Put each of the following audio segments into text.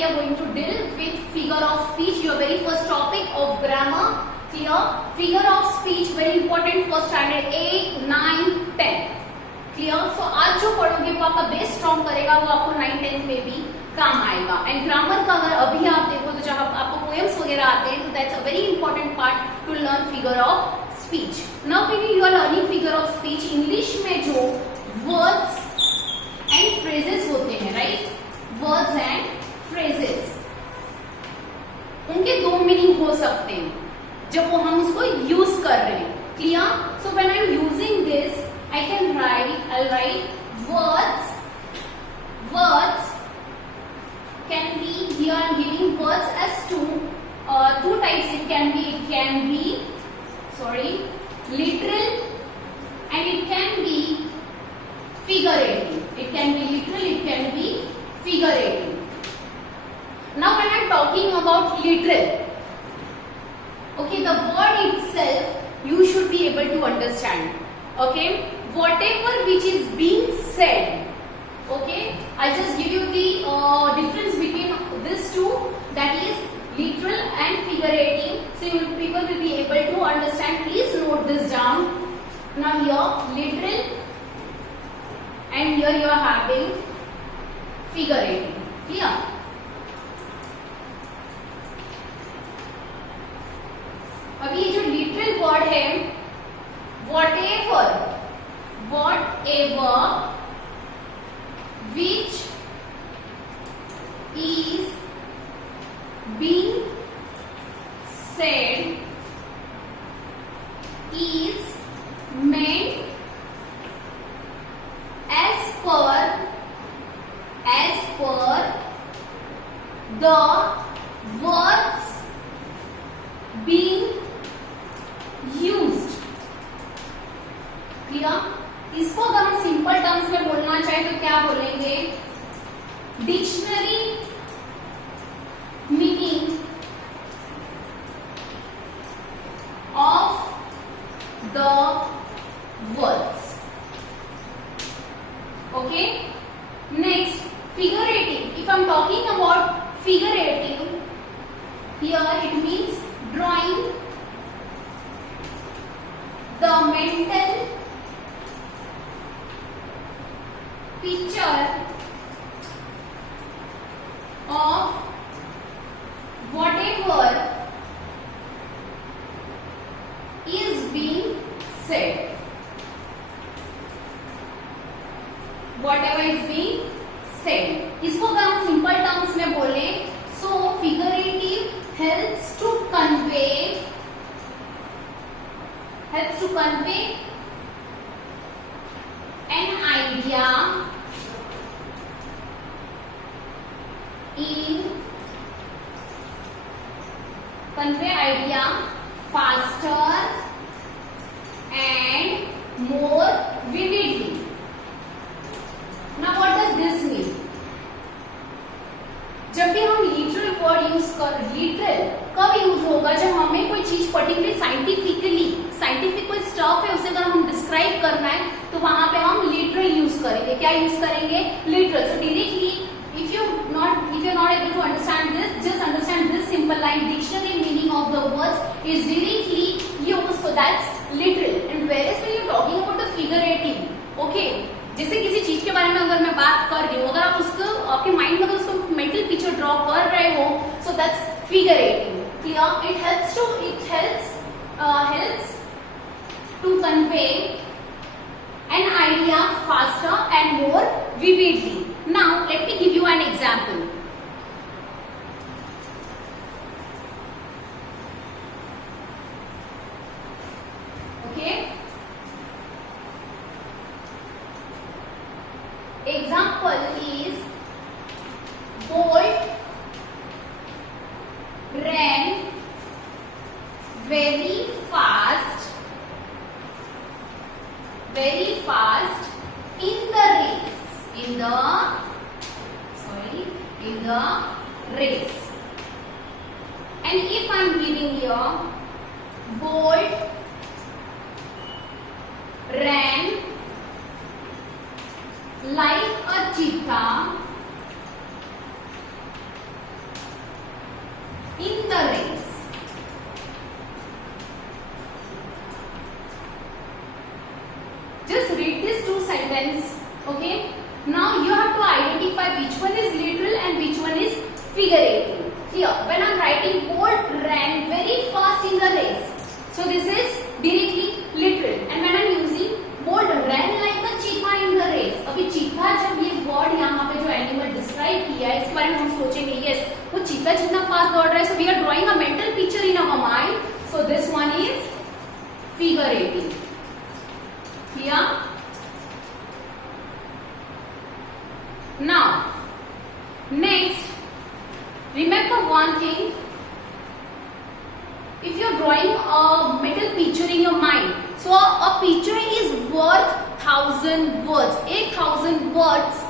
we are going to deal with figure of speech, your very first topic of grammar. Clear? Figure of speech very important for standard 8, 9, 10. Clear? सो आज जो पढ़ोगे वो आपका base strong करेगा, वो आपको 9, 10 में भी काम आएगा. एंड ग्रामर का अगर अभी आप देखो तो जब आपको पोएम्स वगैरह आते हैं तो that's a very important part to learn figure of speech. Now when you are learning figure of speech, English में जो वर्ड्स एंड फ्रेजेस होते हैं, राइट, वर्ड्स एंड फ्रेजेस, उनके दो मीनिंग हो सकते हैं जब वो हम उसको यूज कर रहे हैं. Clear? So when I am using this, I can write, I'll write words can be, here I'm giving words as two types. It can be literal and it can be figurative. It can be literal, it can be figurative. Now when I'm talking about literal, okay, the word itself you should be able to understand. Okay, whatever which is being said, okay, I'll just give you the difference between these two, that is literal and figurative, so people will be able to understand. Please note this down. Now here literal and here you are having figurative. Clear? अभी ये जो literal word है, whatever which is being said is meant as per the words being used. Clear? इसको अगर हम simple terms में बोलना चाहे तो क्या बोलेंगे? Dictionary meaning of the words. Okay, next figurative. If I am talking about figurative, here it means drawing the mental picture of whatever is being said. Whatever is being said. इसको अगर हम simple terms में बोले, so figurative helps to convey an idea faster and more vividly. Now what does this mean? जब भी हम literal word use कर, literal कब यूज होगा? जब हमें कोई चीज पर्टिकुलर साइंटिफिक कोई स्टफ है, उसे अगर हम डिस्क्राइब करना है तो वहां पे हम लिटरल यूज करेंगे. क्या यूज करेंगे? Literal. So directly if you're not able to understand this, just understand this simple line. Dictionary meaning of the words is directly used, so that's literal. And whereas when you're talking about the figurative, okay, जैसे किसी चीज के बारे में अगर मैं बात कर रही हूँ, अगर आप उसको आपके माइंड में अगर उसको मेंटल पिक्चर ड्रॉ कर रहे हो, so that's figurative. Clear? It helps to convey an idea faster and more vividly. Now let me give you an example. Okay, example is Bolt ran very fast in the race. And if I am giving here, Bolt ran like a cheetah बारे में हम सोचेंगे yes वो चीता जितना fast दौड़ रहा है, so we are drawing a mental picture in our mind, so this one is figurative. Clear? Now, next, remember one thing. If you are drawing a mental picture in your mind, so a picture is worth 1000 words. 1000 words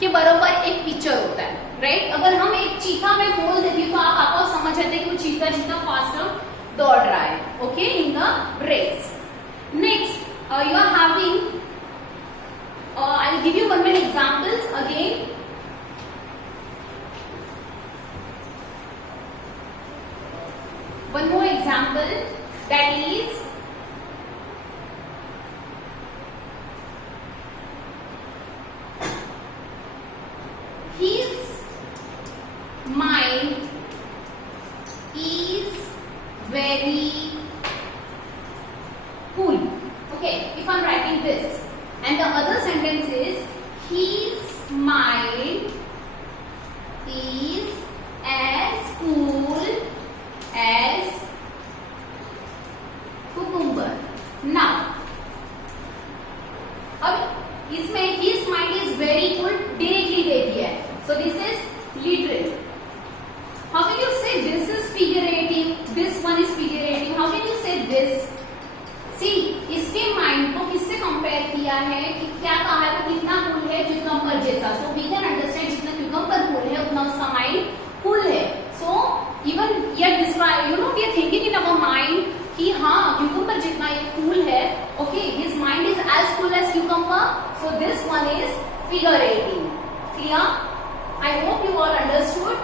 के बराबर एक picture होता है, right? अगर हम एक चीता में बोल देती तो आप आपको समझ जाते हैं कि वो चीता जितना फास्ट दौड़ रहा है, okay, in the race. Next, you are having, I will give you one more examples again. One more example, that is his mind is very cool. Okay, if I'm writing this and the other sentence is his mind is as cool as cucumber. Now, अब इसमें his mind is very cool directly दे दिया है, so this is literal. How can you say this is figurative? This one is figurative. How can you say this? See, इसके mind को किससे compare किया है कि क्या कहा है वो कितना कूल है, क्यूकम्बर जैसा. सो वी कैन अंडरस्टैंड जितना क्यूकम्बर कूल है उतना उसका माइंड कूल है. सो इवन ये describe, you know, we are thinking in our mind कि हाँ क्यूकम्बर जितना ये कूल है. Okay, his mind is as cool as cucumber, so this one is figurative. Clear? I hope you all understood.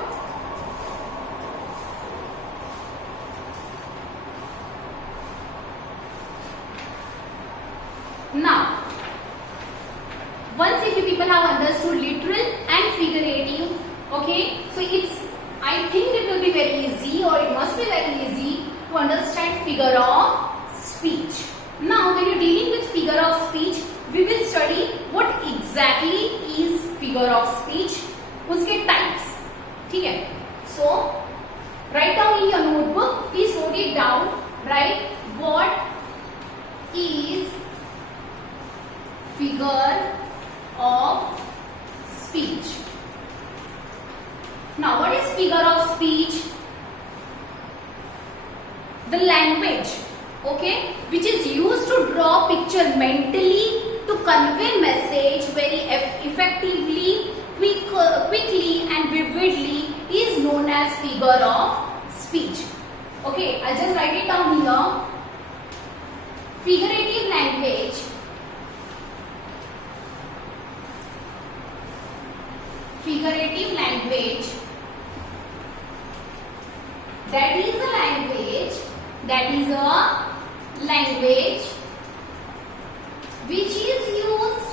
Now, once if you people have understood literal and figurative, okay, so it's, I think it will be very easy, or it must be very easy to understand figure of speech. Now, when you're dealing with figure of speech, we will study what exactly is figure of speech, उसके types. ठीक है? So, write down in your notebook. Please note it down. Write what is figure of speech. Now, what is figure of speech? The language, okay, which is used to draw picture mentally to convey message very effectively, quickly and vividly is known as figure of speech. Okay, I'll just write it down here. Figurative language that is a language which is used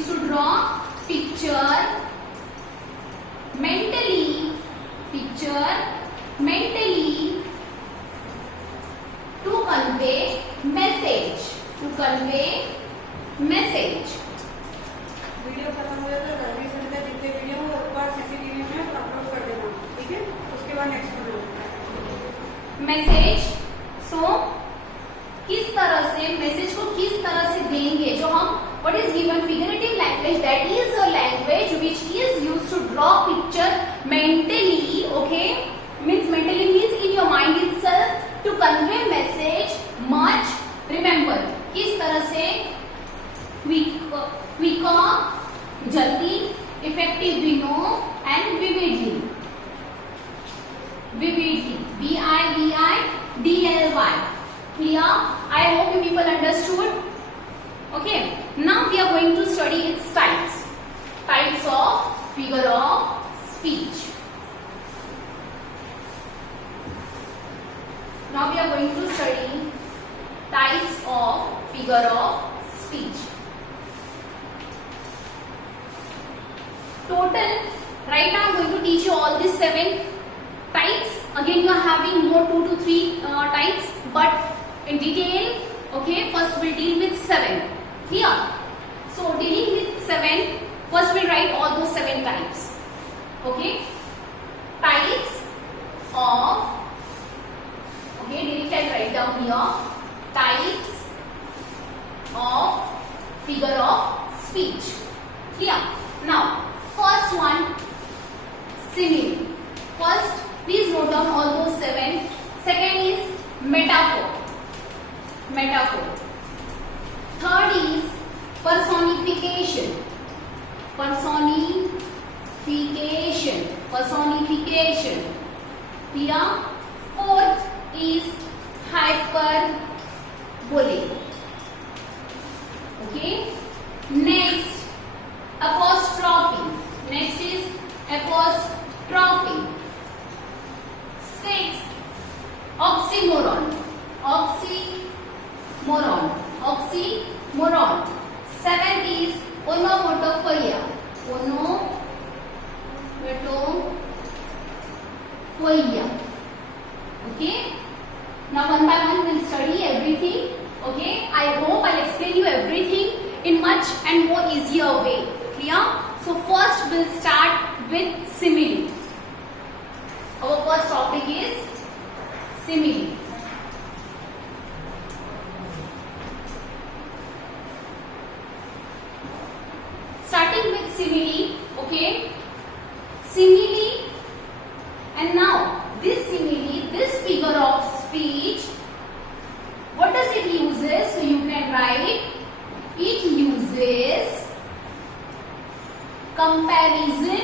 to draw picture mentally to convey message. Video खत्म हो जाए तो Ravi sir का जितने video हो एक बार CCTV में upload कर देना, ठीक है? उसके बाद नेक्स्ट वीडियो मैसेज. सो किस तरह से मैसेज को किस तरह से देंगे, जो हम what is given figurative language, that is a language which is used to draw picture mentally. Okay, means mentally means in your mind itself to convey message much. Remember, किस तरह से क्विकर, जल्दी, effective, we know, and vividly. VIVIDLY. Clear? I hope you people understood. Okay, now we are going to study its types of figure of speech. Now we are going to study types of figure of speech. Total, right now I am going to teach you all these 7 types. Again you are having more 2 to 3 types, but in detail. Okay, first we'll deal with 7. Clear? So dealing with 7, first we write all those 7 types. Okay? Types of, okay, directly I'll write down here, types of figure of speech. Clear? Now, first one, simile. First, please note down all those 7. Second is metaphor. Metaphor. Third is personification. Personification. Personification. Clear? Fourth is hyperbole. Okay? Next, apostrophe. Next is apostrophe. Sixth, oxymoron. Oxymoron. Oxymoron. Seventh is onomatopoeia. Onomatopoeia. Okay? Now one by one we'll study everything. Okay? I hope I'll explain you everything in much and more easier way. Clear? So first we'll start with simile. Our first topic is simile. Starting with simile, okay? Simile, and now this simile, this figure of speech, what does it uses? So you can write, it uses comparison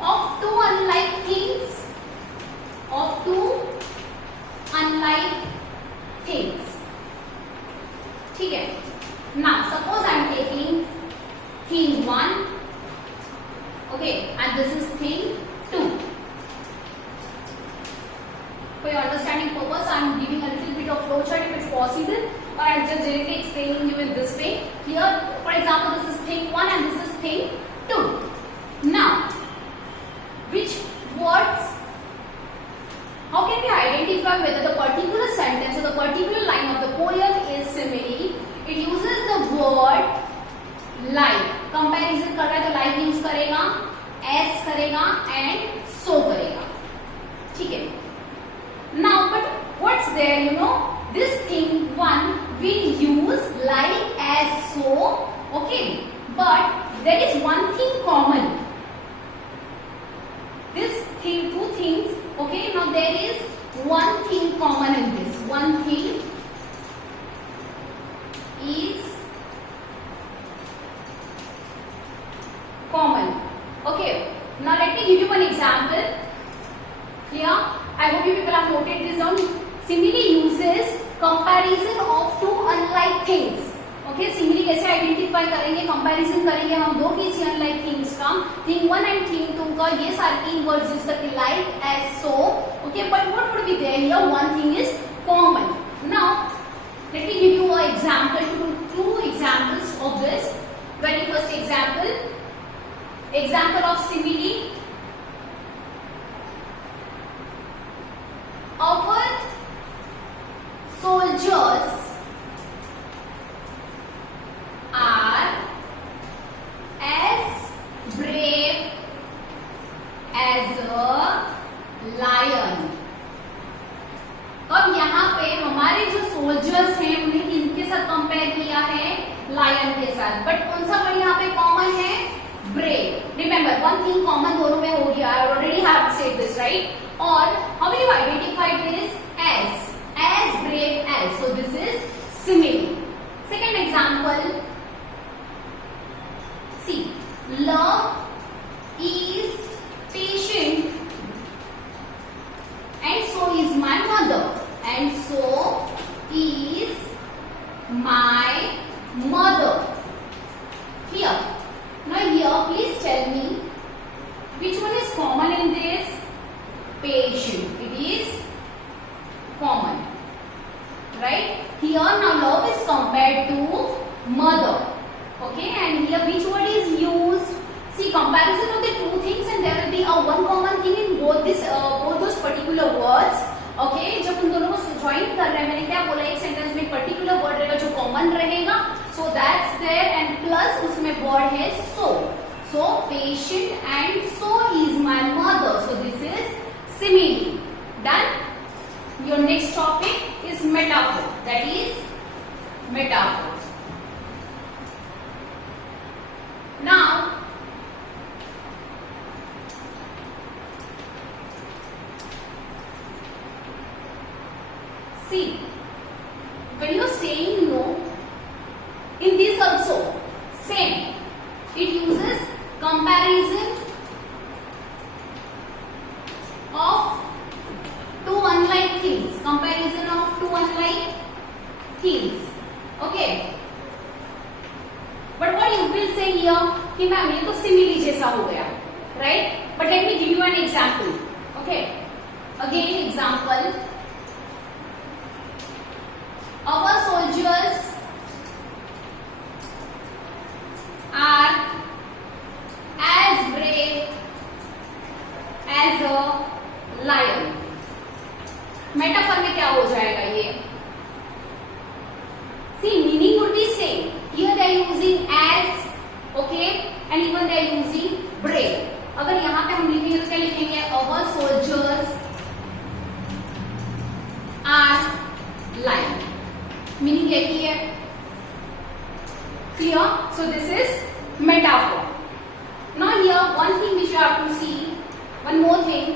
of two unlike things. Of two unlike things. ठीक है? Now suppose I am taking thing 1, okay, and this is thing 2. For your understanding purpose, I am giving a little bit of flowchart if it's possible, or I am just directly explaining you in this way. Here, for example, this is thing 1 and this is thing 2. Now, which words? How can we identify whether the particular sentence or the particular line of the poem is simile? It uses the word like. Comparison कर रहा है तो like use करेगा, as करेगा and so करेगा. ठीक है? Now, but what's there? You know, this thing 1 will use like, as, so. Okay, but there is one thing common. This thing, two things. Okay, now there is one thing common in this. One thing is common. Okay, now let me give you one example. Clear? I hope you people have noted this down. Simile uses comparison of two unlike things. Okay, simile कैसे identify करेंगे? Comparison करेंगे हम दो किसी unlike things का. Thing 1 and thing 2 का ये सारे तीन words use करके like, as, so. Okay, but what would be there here? One thing is common. Now, let me give you an example. Two examples of this. Very first example of simile. Our soldiers are as brave as a lion. अब यहाँ पे हमारे जो soldiers हैं उन्हें किनके साथ compare किया है? लायन के साथ. बट कौन सा वर्ड यहाँ पे कॉमन है? Brave. Remember, one thing common दोनों में हो गया. I already have said this, right? और how will you identify this? as brave as. So this is simile. Second example, see, love is patient and so is my mother, and so is my mother. Here, now here please tell me which one is common in this? Patient. It is common, right? Here now love is compared to mother. Okay, and here which word is used? See, comparison of the two things, and there will be a one common thing in both those particular words. Okay जब उन दोनों को join कर रहे हैं, मैंने क्या बोला, एक सेंटेंस में पर्टिकुलर वर्ड रहेगा जो कॉमन रहेगा, so that's there, and plus उसमें वर्ड है so. So patient and so is my mother. So this is simile. Done. Your next topic is metaphor. That is metaphor. Now, see, when you are saying no, in this also same. It uses comparison of two unlike things. Comparison of two unlike things. Okay. But what you will say here कि ma'am ये तो simile जैसा हो गया, right? But let me give you an example. Okay. Again example. Our soldiers are as brave as a lion. Metaphor में क्या हो जाएगा ये? See, meaning would be same. Here they are using as, okay, and even they are using brave. अगर यहाँ पे हम लिखेंगे तो क्या लिखेंगे? Our soldiers are lion. Meaning क्या की है? Clear? So this is metaphor. Now here one thing which you have to see, one more thing.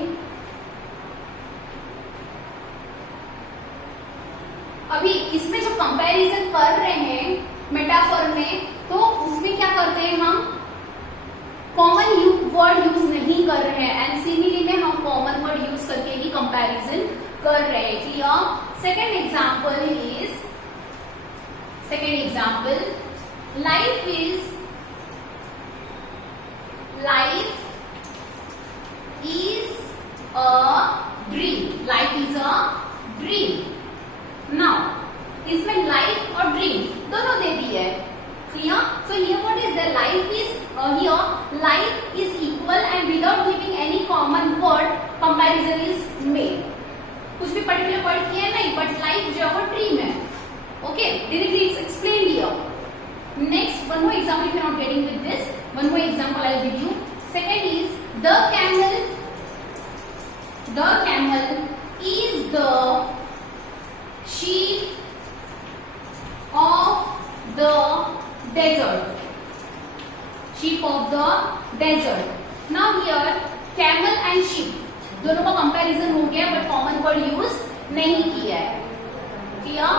अभी इसमें जो कंपैरिजन कर रहे हैं मेटाफर में, तो उसमें क्या करते हैं हम? कॉमन वर्ड यूज नहीं कर रहे हैं, एंड सिमिली में हम कॉमन वर्ड यूज करके ही कंपैरिजन कर रहे हैं. Clear? Second example, life is a dream. Now इसमें लाइफ और ड्रीम दोनों दे दी है. Clear? So here what is the life is here life is equal and without giving any common word comparison is made. कुछ भी particular word किया नहीं, but life जो है वो ड्रीम है. Okay, directly it's explained here. Next, one more example. If you are not getting with this, one more example I will give you. Second is the camel is the sheep of the desert. Now here camel and sheep दोनों का comparison हो गया, but common word use नहीं किया है. Clear?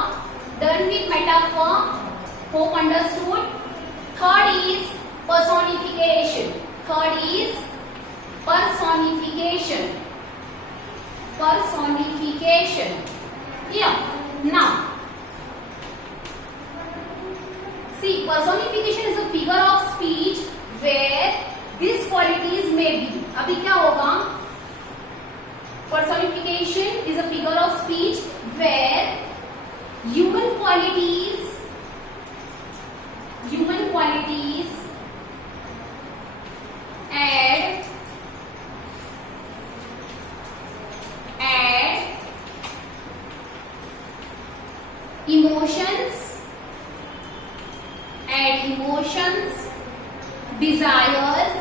Done with metaphor. Hope understood. Third is personification. Yeah. Now, see, personification is a figure of speech where these qualities may be. अभी क्या होगा? Personification is a figure of speech where human qualities add emotions, desires,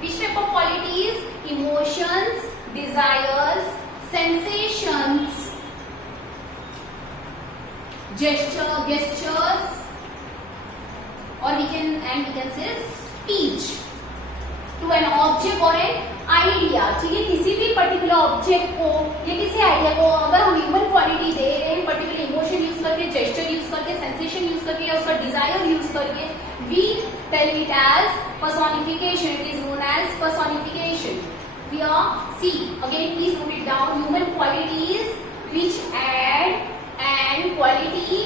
which type of qualities? Emotions, desires, sensations, gestures, or we can say speech to an object or an idea. ठीक है, किसी भी particular object को या किसी idea को अगर हम ह्यूमन क्वालिटी दे रहे हैं, पर्टिकुलर इमोशन यूज करके, जेस्चर यूज करके, सेंसेशन यूज करके या उसका डिजायर यूज करके, we tell it as personification. It is known as personification. Here, see again, please note it down. Human qualities which add and quality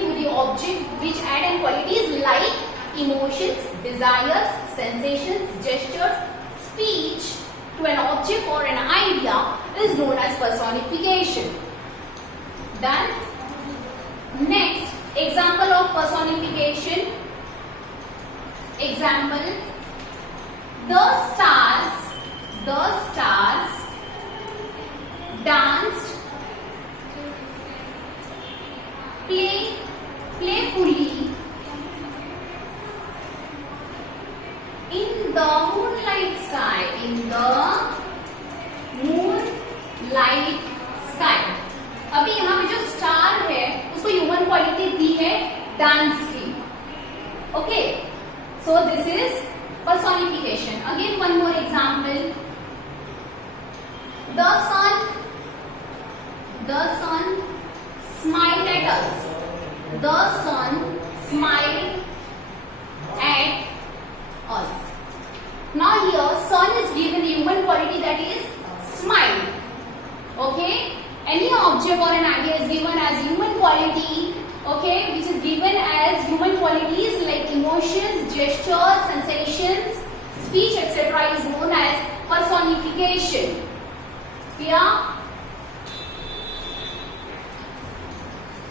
to the object, which add and qualities like emotions, desires, sensations, gestures, speech to an object or an idea is known as personification. Done. Next, example of personification. Example, The stars danced playfully in the moonlight sky. In the moonlight sky. अभी यहाँ पे जो star है उसको human quality दी है dance की. Okay, so this is personification. Again, one more example. The sun smiled at us. The sun smiled at us. Now here sun is given human quality, that is smile. Okay, any object or an idea is given as human quality, okay, which is given as human qualities like emotions, gestures, sensations, speech, etc. is known as personification. Clear?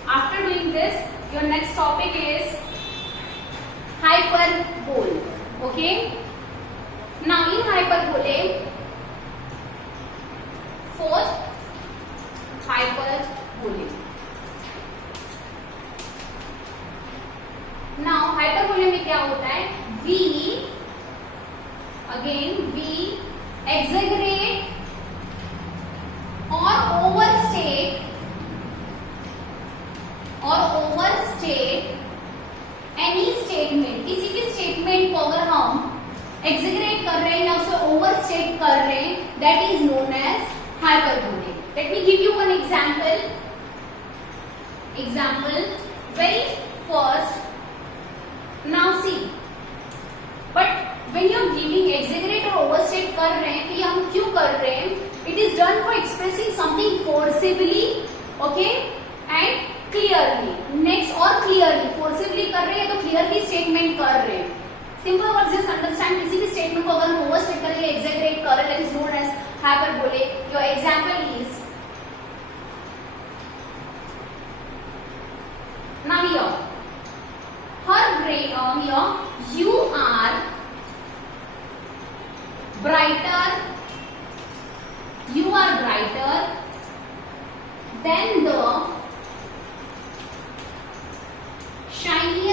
After doing this, your next topic is hyperbole. Okay, now in hyperbole, fourth hyperbole. Now hyperbole में क्या होता है? We exaggerate or overstate any statement. किसी भी statement को अगर हम exaggerate कर रहे हैं या उसे overstate कर रहे हैं, that is known as hyperbole. Let me give you one example. Very first. Now see, but when you are giving exaggerate or overstate कर रहे हैं, तो ये हम क्यों कर रहे हैं? It is done for expressing something forcibly, okay, and clearly. Next, और clearly, forcibly कर रहे हैं तो clearly statement कर रहे हैं. Simple words, just understand. किसी भी statement को अगर हम overstate करें या exaggerate करें, that is known as hyperbole. Your example is, now here. Her brain, here, you are brighter than the shiniest